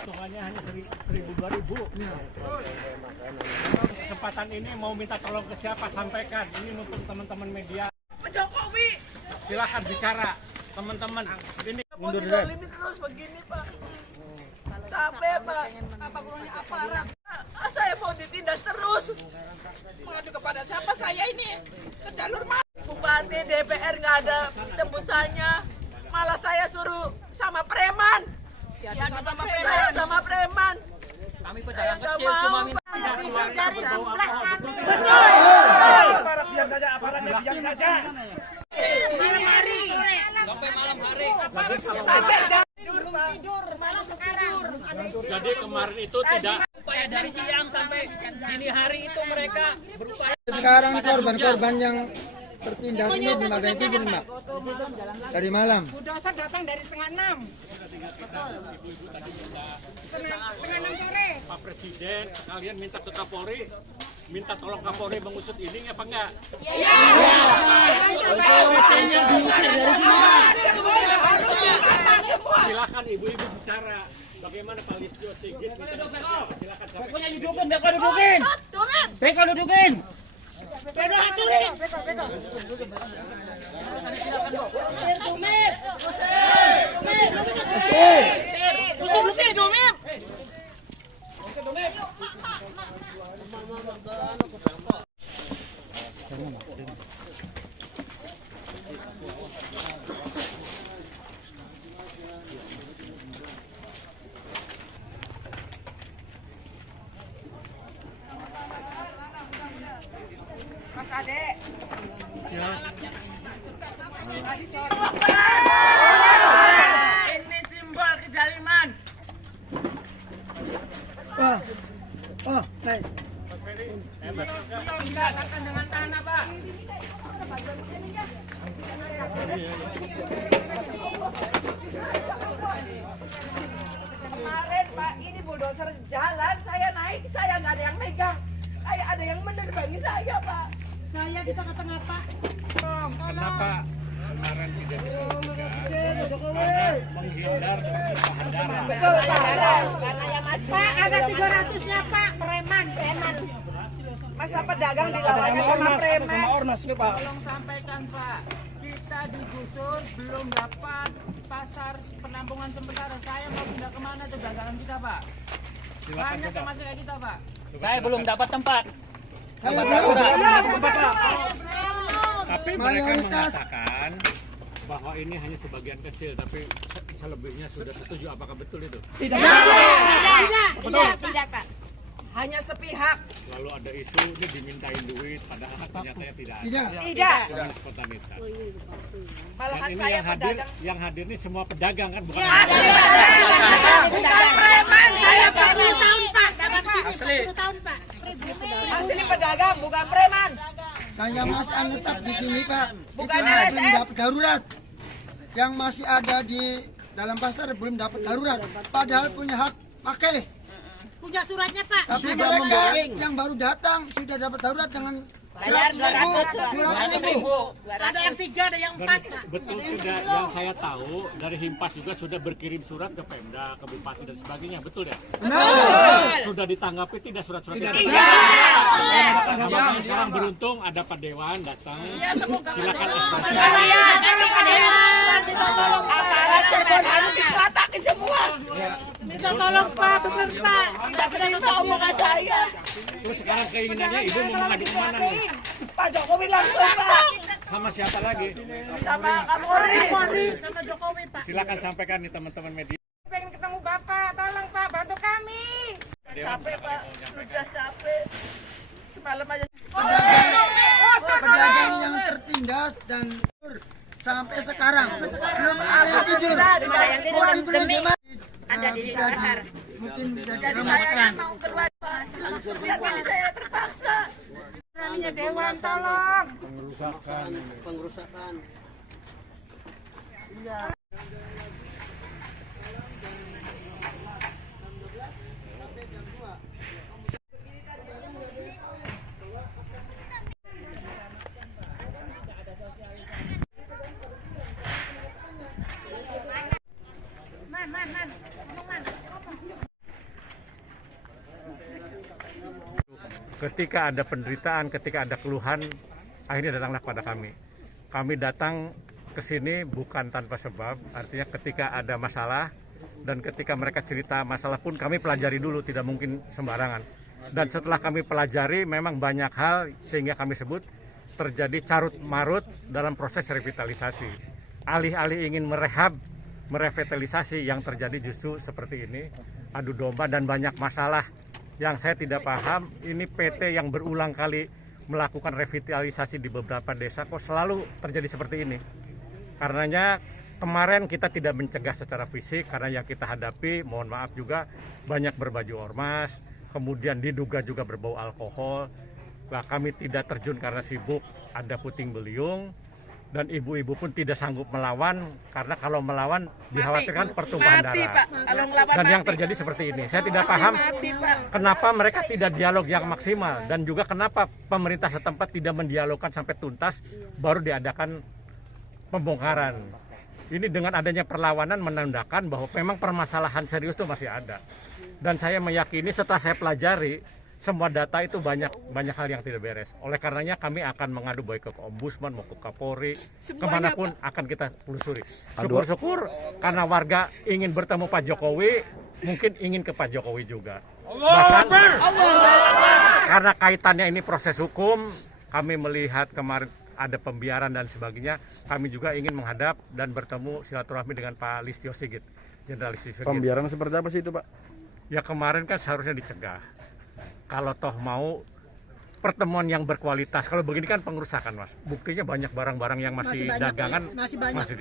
Hitungannya hanya 1.000-2.000. Kesempatan ini mau minta tolong ke siapa, sampaikan. Ini untuk teman-teman media. Pak Jokowi, Silahkan bicara, teman-teman. Ini mau didolimi terus begini Pak. Capek Pak, apa gunanya aparat? Saya mau ditindas terus. Mengadu kepada siapa saya ini? Ke jalur mana? Bupati DPR nggak ada tembusannya. Malah saya suruh sama preman. Ya, sama preman. Kami pedagang kecil cuma minta aparat diam saja, aparatnya diam saja. Malam hari sore. sampai malam hari. Tidur malam tidur. Jadi kemarin itu tidak Upaya dari siang sampai dini hari itu mereka berupaya. Sekarang korban-korban yang tertindas ini di mana tidur, Mbak? Dari malam. Bulldozer datang dari setengah 6. Betul. Setengah 6 sore. Pak Presiden sekalian minta ke Kapolri, minta tolong Kapolri mengusut ini apa enggak? Iya. Silakan ibu-ibu bicara. Bagaimana Pak Listio Sigit? Silakan. Pokoknya dudukin, beko dudukin. Beko dudukin. Bedo hancurin. Usir Dumip. Mas Ade. Ini simbol kezaliman. Naik. Dikatakan dengan tanah, Pak. Kemarin Pak, ini bulldozer jalan, saya naik, saya nggak ada yang megang. Kayak ada yang menerbangi saya, Pak. Saya di tengah-tengah Pak. Kenapa kemarin tidak bisa karena menghindar dari bahan darah. Betul, Pak. Karena yang maju. Pak ada 300-nya Pak, preman. Masa pedagang dilawannya sama preman. Tolong sampaikan Pak, kita digusur belum dapat pasar penampungan sementara. Saya mau pindah kemana tuh dagangan kita Pak? Silakan Banyak coba. masalah kita Pak. Saya belum dapat tempat. Tapi mereka Mayoritas. mengatakan bahwa ini hanya sebagian kecil, tapi selebihnya sudah setuju. Apakah betul itu? Tidak, Pak. Hanya sepihak. Lalu ada isu ini dimintain duit, padahal ternyata tidak ada. Tidak. Tidak. Spontanitas. Malahan Dan ini saya yang hadir ini semua pedagang kan, bukan? Bukan preman, saya 10 tahun Pak. Asli. 10 tahun Pak. asli pedagang, bukan preman. Saya masih tetap di sini, Pak. Bukan Itu belum LSM. dapat darurat. Yang masih ada di dalam pasar belum dapat darurat. Padahal punya hak pakai. Punya suratnya Pak. Tapi mereka yang baru datang sudah dapat darurat dengan 100.000. Ada yang 3, ada yang 4 Pak. Betul sudah, yang saya tahu dari Himpas juga sudah berkirim surat ke Pemda, ke Bupati dan sebagainya, betul ya? Sudah ditanggapi tidak surat-surat itu? Makanya sekarang beruntung ada Pak Dewan datang. Silakan ekspresi. Aparat Cirebon harus dikelatakin semua. Minta tolong Pak, bener Pak. Tidak terima omongan saya. Terus sekarang keinginannya ibu mau mengadu kemana nih? Pak Jokowi langsung, Pak. Sama siapa lagi? Sama Kapolri. Sama Jokowi Pak. Silakan sampaikan nih teman-teman media. Pengen ketemu Bapak, tolong Pak, bantu kami. Capek, Pak. Sudah capek. Semalam aja. Pedagang yang tertindas dan sampai sekarang belum ada yang tidur. Mau tidur gimana? Ada di pasar. Mungkin bisa Jadi saya mau keluar, Pak. Lihat tadi saya terpaksa. Beraninya Dewan, tolong. Man. Ketika ada penderitaan, ketika ada keluhan, akhirnya datanglah pada kami. Kami datang ke sini bukan tanpa sebab, artinya ketika ada masalah dan ketika mereka cerita masalah pun kami pelajari dulu, tidak mungkin sembarangan. Dan setelah kami pelajari memang banyak hal sehingga kami sebut terjadi carut marut dalam proses revitalisasi. Alih-alih ingin merevitalisasi yang terjadi justru seperti ini, adu domba dan banyak masalah yang saya tidak paham. Ini PT yang berulang kali melakukan revitalisasi di beberapa desa kok selalu terjadi seperti ini. Karenanya kemarin kita tidak mencegah secara fisik karena yang kita hadapi, mohon maaf juga, banyak berbaju ormas, kemudian diduga juga berbau alkohol. Nah, kami tidak terjun karena sibuk, ada puting beliung, dan ibu-ibu pun tidak sanggup melawan karena kalau melawan dikhawatirkan pertumpahan darah. Dan yang terjadi seperti ini, saya tidak paham kenapa mereka tidak dialog yang maksimal dan juga kenapa pemerintah setempat tidak mendialogkan sampai tuntas baru diadakan pembongkaran. Ini dengan adanya perlawanan menandakan bahwa memang permasalahan serius itu masih ada. Dan saya meyakini setelah saya pelajari semua data itu banyak hal yang tidak beres. Oleh karenanya kami akan mengadu baik ke Ombudsman maupun ke Kapolri, kemanapun akan kita telusuri. Syukur-syukur karena warga ingin bertemu Pak Jokowi, mungkin ingin ke Pak Jokowi juga. Bahkan karena kaitannya ini proses hukum, kami melihat kemarin ada pembiaran dan sebagainya, kami juga ingin menghadap dan bertemu silaturahmi dengan Pak Listio Sigit, Jenderal Listio Sigit. Pembiaran seperti apa sih itu, Pak? Ya kemarin kan seharusnya dicegah. Kalau toh mau pertemuan yang berkualitas, kalau begini kan pengerusakan, Mas. Buktinya banyak barang-barang yang masih dagangan, masih banyak. masih